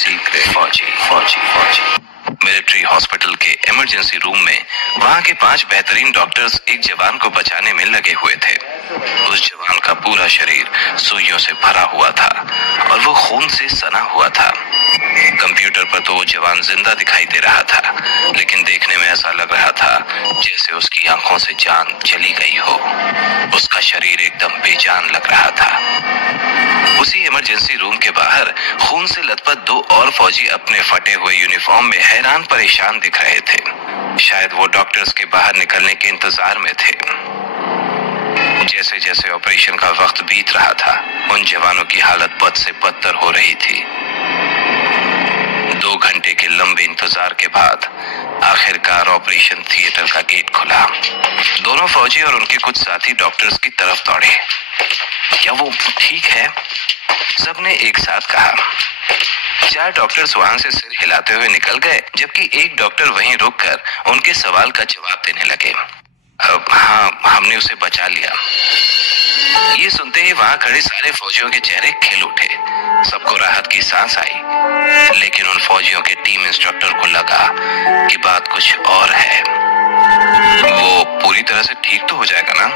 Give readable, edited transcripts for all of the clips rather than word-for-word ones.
Secret फौजी military hospital के emergency room में वहां के 5 बेहतरीन डॉक्टर्स एक जवान को बचाने में लगे हुए थे। उस जवान का पूरा शरीर सुइयों से भरा हुआ था और वो खून से सना हुआ था। कंप्यूटर पर तो वो जवान जिंदा दिखाई दे रहा था, लेकिन देखने में ऐसा लग रहा था जैसे उसकी आंखों से जान चली गई हो। उसका शरीर एकदम बेजान लग रहा था। उसी इमरजेंसी रूम के बाहर खून से लथपथ 2 और फौजी अपने फटे हुए यूनिफॉर्म में हैरान परेशान दिख रहे थे। शायद वो डॉक्टर्स के बाहर निकलने के इंतजार में थे। जैसे जैसे ऑपरेशन का वक्त बीत रहा था, उन जवानों की हालत बद से बदतर हो रही थी। 2 घंटे के लंबे इंतजार के बाद आखिरकार ऑपरेशन थिएटर का गेट खुला। दोनों फौजी और उनके कुछ साथी डॉक्टर्स की तरफ दौड़े। क्या वो ठीक है? सबने एक साथ कहा। 4 डॉक्टर्स वहां से सिर हिलाते हुए निकल गए, जबकि एक डॉक्टर वहीं रुककर उनके सवाल का जवाब देने लगे। हाँ, हमने उसे बचा लिया। ये सुनते ही वहां खड़े सारे फौजियों के चेहरे खिल उठे। सबको राहत की सांस आई, लेकिन उन फौजियों के टीम इंस्ट्रक्टर को लगा कि बात कुछ और है। वो पूरी तरह से ठीक तो हो जाएगा ना?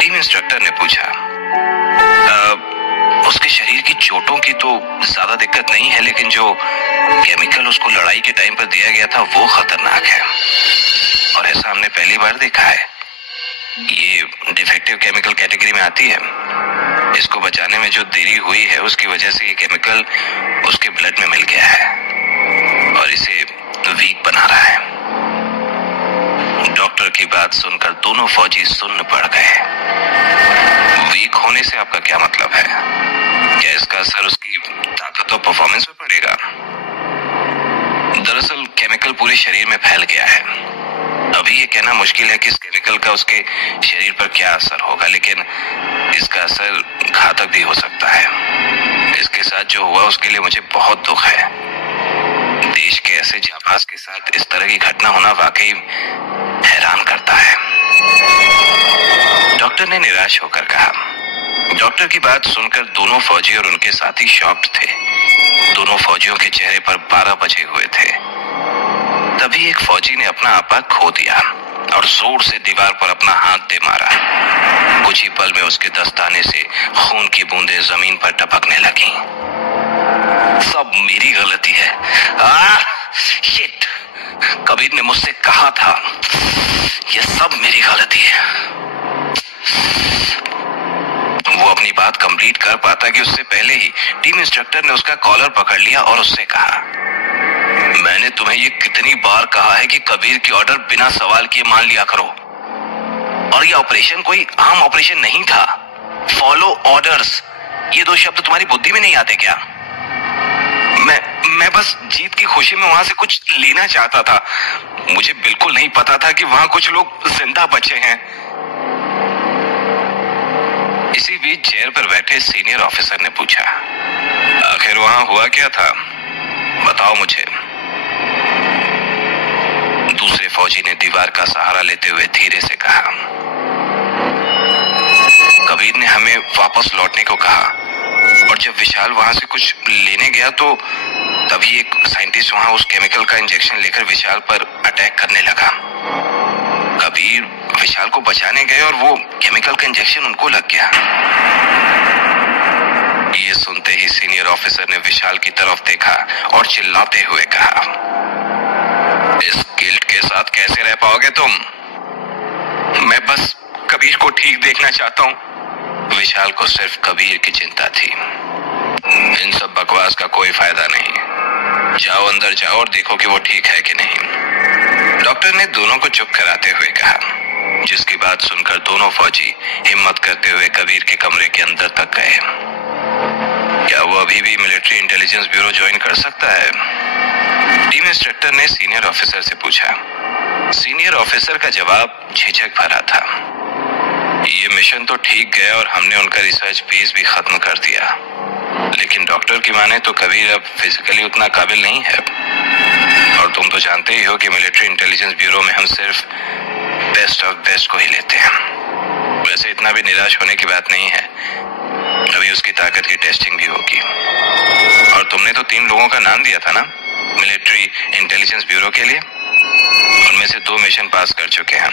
टीम इंस्ट्रक्टर ने पूछा। उसके शरीर की चोटों की तो ज्यादा दिक्कत नहीं है, लेकिन जो केमिकल उसको लड़ाई के टाइम पर दिया गया था वो खतरनाक है, और ऐसा हमने पहली बार देखा है। ये डिफेक्टिव केमिकल कैटेगरी में आती है। इसको बचाने में जो देरी हुई है उसकी वजह से ये केमिकल उसके ब्लड में मिल गया है और इसे वीक बना रहा है। डॉक्टर की बात सुनकर दोनों फौजी सुन्न पड़ गए। वीक होने से आपका क्या मतलब है? क्या इसका असर उसकी ताकत और परफॉर्मेंस पे पड़ेगा? दरअसल केमिकल पूरे शरीर में फैल गया है। अभी ये कहना मुश्किल है कि इस केमिकल का उसके शरीर पर क्या असर होगा, लेकिन इसका असर घातक भी हो सकता है। इसके साथ जो हुआ उसके लिए मुझे बहुत दुख है। देश के ऐसे जाबाज के साथ इस तरह की घटना होना वाकई हैरान करता है। डॉक्टर ने निराश होकर कहा। डॉक्टर की बात सुनकर दोनों फौजी और उनके साथी शॉक्ड थे। दोनों फौजियों के चेहरे पर 12 बजे हुए थे। तभी एक फौजी ने अपना आपा खो दिया और जोर से दीवार पर अपना हाथ दे मारा। कुछ ही पल में उसके दस्ताने से खून की बूंदें जमीन पर टपकने लगी। सब मेरी गलती है। शिट! कबीर ने मुझसे कहा था, ये सब मेरी गलती है। वो अपनी बात कंप्लीट कर पाता कि उससे पहले ही टीम इंस्ट्रक्टर ने उसका कॉलर पकड़ लिया और उससे कहा, मैंने तुम्हें ये कितनी बार कहा है कि कबीर की ऑर्डर बिना सवाल किए मान लिया करो। और ये ऑपरेशन कोई आम ऑपरेशन नहीं था। फॉलो ऑर्डर्स, ये 2 शब्द तुम्हारी बुद्धि में नहीं आते क्या? मैं बस जीत की खुशी में वहां से कुछ लेना चाहता था। मुझे बिल्कुल नहीं पता था कि वहां कुछ लोग जिंदा बचे हैं। इसी बीच चेयर पर बैठे सीनियर ऑफिसर ने पूछा, आखिर वहां हुआ क्या था? बताओ मुझे। दूसरे फौजी ने दीवार का सहारा लेते हुए धीरे से कहा, कबीर ने हमें वापस लौटने को कहा, और जब विशाल वहां से कुछ लेने गया तो तभी एक साइंटिस्ट वहां उस केमिकल का इंजेक्शन लेकर विशाल पर अटैक करने लगा। कबीर विशाल को बचाने गए और वो केमिकल का इंजेक्शन उनको लग गया। ये सुनते ही सीनियर ऑफिसर ने विशाल की तरफ देखा और चिल्लाते हुए कहा, इस गिल्ट के साथ कैसे रह पाओगे तुम? मैं बस कबीर को ठीक देखना चाहता हूँ। विशाल को सिर्फ कबीर की चिंता थी। इन सब बकवास का कोई फायदा नहीं। जाओ अंदर जाओ और देखो कि वो ठीक है कि नहीं। डॉक्टर ने दोनों को चुप कराते हुए कहा, जिसकी बात सुनकर दोनों फौजी हिम्मत करते हुए कबीर के कमरे के अंदर तक गए। क्या वो अभी भी मिलिट्री इंटेलिजेंस ब्यूरो ज्वाइन कर सकता है? टीम इंस्ट्रक्टर ने सीनियर ऑफिसर से पूछा। सीनियर ऑफिसर का जवाब झिझक भरा था। ये मिशन तो ठीक गया और हमने उनका रिसर्च बेस भी खत्म कर दिया, लेकिन डॉक्टर की माने तो कबीर अब फिजिकली उतना काबिल नहीं है। और तुम तो जानते ही हो कि मिलिट्री इंटेलिजेंस ब्यूरो में हम सिर्फ बेस्ट ऑफ बेस्ट को ही लेते हैं। वैसे इतना भी निराश होने की बात नहीं है। अभी उसकी ताकत की टेस्टिंग भी होगी। और तुमने तो 3 लोगों का नाम दिया था ना मिलिट्री इंटेलिजेंस ब्यूरो के लिए, उनमें से 2 मिशन पास कर चुके हैं,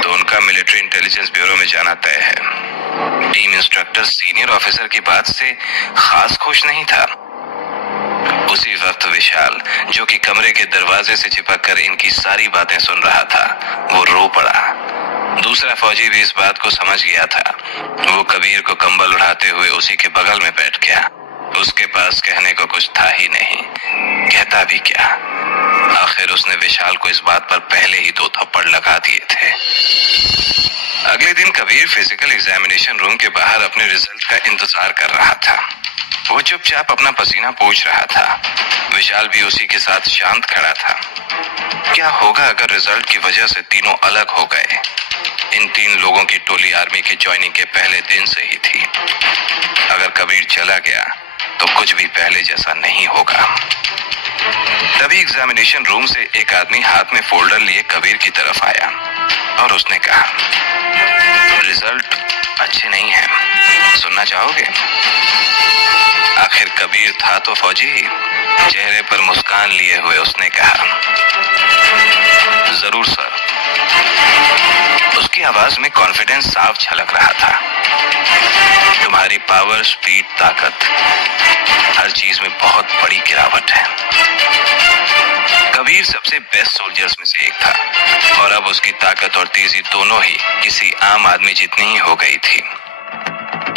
तो उनका मिलिट्री इंटेलिजेंस ब्यूरो में जाना तय है। टीम इंस्ट्रक्टर सीनियर ऑफिसर की बात से खास खुश नहीं था। उसी वक्त विशाल, जो कि कमरे के दरवाजे से चिपक कर इनकी सारी बातें सुन रहा था, वो रो पड़ा। दूसरा फौजी भी इस बात को समझ गया था। वो कबीर को कंबल उड़ाते हुए उसी के बगल में बैठ गया। उसके पास कहने को कुछ था ही नहीं, कहता भी क्या। आखिर उसने विशाल को इस बात पर पहले ही 2 थप्पड़ लगा दिए थे। अगले दिन कबीर फिजिकल एग्जामिनेशन रूम के बाहर अपने रिजल्ट का इंतजार कर रहा था। वो चुपचाप अपना पसीना पोंछ रहा था। विशाल भी उसी के साथ शांत खड़ा था। क्या होगा अगर रिजल्ट की वजह से तीनों अलग हो गए? इन 3 लोगों की टोली आर्मी के ज्वाइनिंग के पहले दिन से ही थी। अगर कबीर चला गया तो कुछ भी पहले जैसा नहीं होगा। तभी एग्जामिनेशन रूम से एक आदमी हाथ में फोल्डर लिए कबीर की तरफ आया और उसने कहा, रिजल्ट अच्छे नहीं है, सुनना चाहोगे? आखिर कबीर था तो फौजी। चेहरे पर मुस्कान लिए हुए उसने कहा, जरूर सर। उसकी आवाज में कॉन्फिडेंस साफ झलक रहा था। तुम्हारी पावर, स्पीड, ताकत, हर चीज में बहुत बड़ी गिरावट है। कबीर सबसे बेस्ट सोल्जर्स में से एक था और अब उसकी ताकत और तेजी दोनों ही किसी आम आदमी जितनी ही हो गई थी।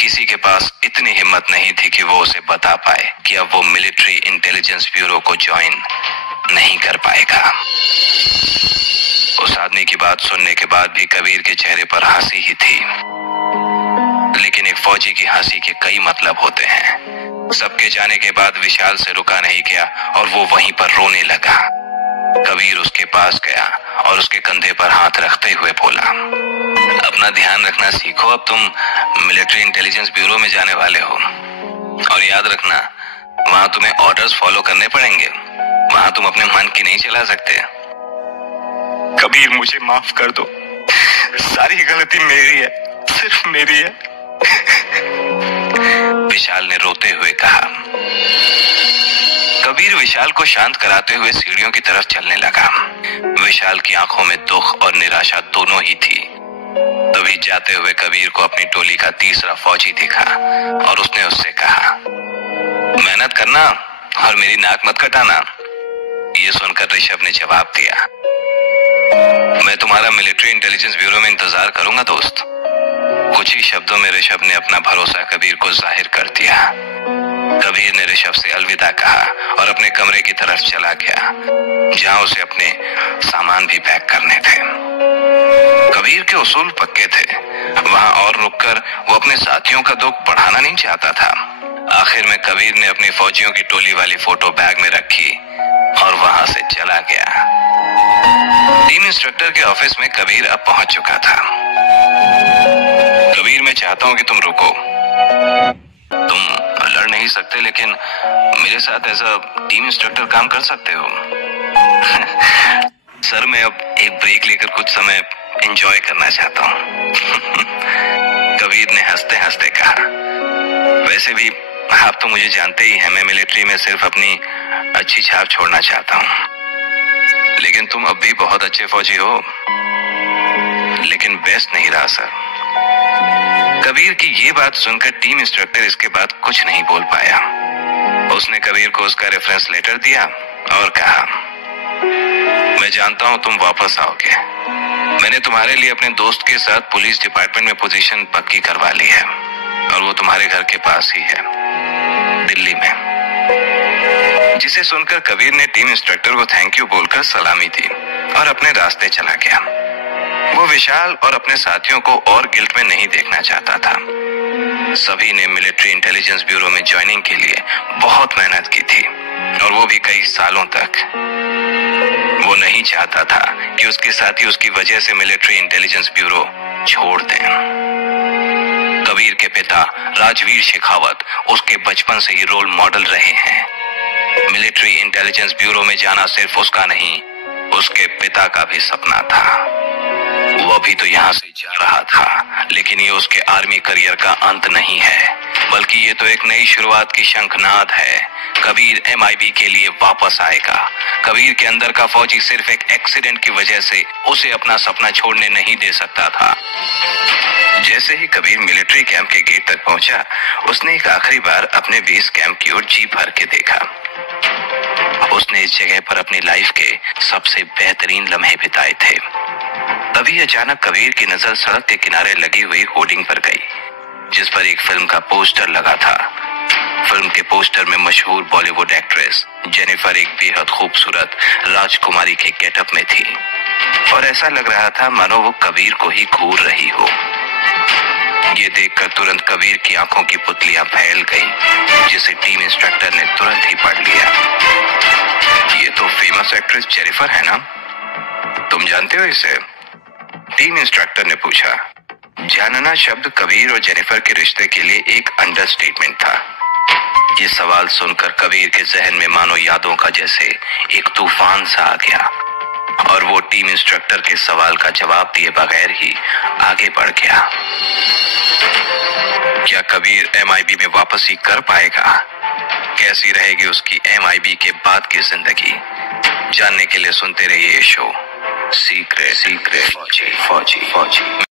किसी के पास इतनी हिम्मत नहीं थी कि वो उसे बता पाए कि अब वो मिलिट्री इंटेलिजेंस ब्यूरो को ज्वाइन नहीं कर पाएगा। उस आदमी की बात सुनने के बाद भी कबीर के चेहरे पर हंसी ही थी, लेकिन एक फौजी की हंसी के कई मतलब होते हैं। सबके जाने के बाद विशाल से रुका नहीं गया और वो वहीं पर रोने लगा। कबीर उसके पास गया और उसके कंधे पर हाथ रखते हुए बोला, अपना ध्यान रखना सीखो, अब तुम मिलिट्री इंटेलिजेंस ब्यूरो में जाने वाले हो। और याद रखना, वहां तुम्हें ऑर्डर्स फॉलो करने पड़ेंगे, वहां तुम अपने मन की नहीं चला सकते। कबीर, मुझे माफ कर दो, सारी गलती मेरी है, सिर्फ मेरी है। विशाल ने रोते हुए कहा। कबीर विशाल को शांत कराते हुए सीढ़ियों की तरफ चलने लगा। विशाल की आंखों में दुख और निराशा दोनों ही थी। तभी जाते हुए कबीर को अपनी टोली का तीसरा फौजी दिखा और उसने उससे कहा, मेहनत करना और मेरी नाक मत कटाना। ये सुनकर ऋषभ ने जवाब दिया, मैं तुम्हारा मिलिट्री इंटेलिजेंस ब्यूरो में इंतजार करूंगा दोस्त। कुछ ही शब्दों में ऋषभ ने अपना भरोसा कबीर को जाहिर कर दिया। कबीर ने ऋषभ से अलविदा कहा और अपने कमरे की तरफ चला गया, जहां उसे अपने सामान भी पैक करने थे। कबीर के उसूल पक्के थे। वहां और रुककर वो अपने साथियों का दुख बढ़ाना नहीं चाहता था। आखिर में कबीर ने अपनी फौजियों की टोली वाली फोटो बैग में रखी और वहां से चला गया। टीम इंस्ट्रक्टर के ऑफिस में कबीर अब पहुंच चुका था। कबीर, मैं चाहता हूं कि तुम रुको। तुम लड़ नहीं सकते, लेकिन मेरे साथ एज अ टीम इंस्ट्रक्टर काम कर सकते हो। सर, मैं अब एक ब्रेक लेकर कुछ समय एंजॉय करना चाहता हूं। कबीर ने हंसते हंसते कहा, वैसे भी आप तो मुझे जानते ही हैं, मैं मिलिट्री में सिर्फ अपनी अच्छी छाप छोड़ना चाहता हूं। लेकिन तुम अब भी बहुत अच्छे फौजी हो, लेकिन बेस्ट नहीं रहा सर। कबीर की ये बात सुनकर टीम इंस्ट्रक्टर इसके बाद कुछ नहीं बोल पाया। उसने कबीर को उसका रेफरेंस लेटर दिया और कहा, मैं जानता हूं तुम वापस आओगे। मैंने तुम्हारे लिए अपने दोस्त के साथ पुलिस डिपार्टमेंट में पोजीशन पक्की करवा ली है और वो तुम्हारे घर के पास ही है, दिल्ली में। जिसे सुनकर कबीर ने टीम इंस्ट्रक्टर को थैंक यू बोलकर सलामी दी और अपने रास्ते चला गया। वो विशाल और अपने साथियों को और गिल्ट में नहीं देखना चाहता था। सभी ने मिलिट्री इंटेलिजेंस ब्यूरो में ज्वाइनिंग के लिए बहुत मेहनत की थी और वो भी कई सालों तक। वो नहीं चाहता था कि उसके साथी उसकी वजह से मिलिट्री इंटेलिजेंस ब्यूरो छोड़ दें। कबीर के पिता राजवीर शेखावत उसके बचपन से ही रोल मॉडल रहे हैं। मिलिट्री इंटेलिजेंस ब्यूरो में जाना सिर्फ उसका नहीं, उसके पिता का भी सपना था। वो अभी तो यहाँ से जा रहा था, लेकिन ये उसके आर्मी करियर का अंत नहीं है, बल्कि ये तो एक नई शुरुआत की शंखनाद है। कबीर MIB के लिए वापस आएगा। कबीर के अंदर का फौजी सिर्फ एक एक्सीडेंट की वजह से उसे अपना सपना छोड़ने नहीं दे सकता था। जैसे ही कबीर मिलिट्री कैंप के गेट तक पहुंचा, उसने एक आखिरी बार अपने बेस कैंप की ओर जी भर के देखा। उसने इस जगह पर अपनी लाइफ के सबसे बेहतरीन लम्हे बिताए थे। तभी अचानक कबीर की नजर सड़क के किनारे लगी हुई होर्डिंग पर गई, जिस पर एक फिल्म का पोस्टर लगा था। फिल्म के पोस्टर में मशहूर बॉलीवुड एक्ट्रेस जेनिफर एक बेहद खूबसूरत राजकुमारी के गेटअप में थी और ऐसा लग रहा था मानो वो कबीर को ही घूर रही हो। ये देखकर तुरंत कबीर की आंखों की पुतलियां फैल गईं, जिसे टीम इंस्ट्रक्टर ने तुरंत ही पढ़ लिया। ये तो फेमस एक्ट्रेस जेनिफर है ना? तुम जानते हो इसे? टीम इंस्ट्रक्टर ने पूछा। जानना शब्द कबीर और जेनिफर के रिश्ते के लिए एक अंडरस्टेटमेंट था। ये सवाल सुनकर कबीर के जहन में मानो यादों का जैसे एक तूफान सा आ गया और वो टीम इंस्ट्रक्टर के सवाल का जवाब दिए बगैर ही आगे बढ़ गया। क्या कबीर MIB में वापसी कर पाएगा? कैसी रहेगी उसकी MIB के बाद की जिंदगी? जानने के लिए सुनते रहिए शो सीक्रेट फौजी।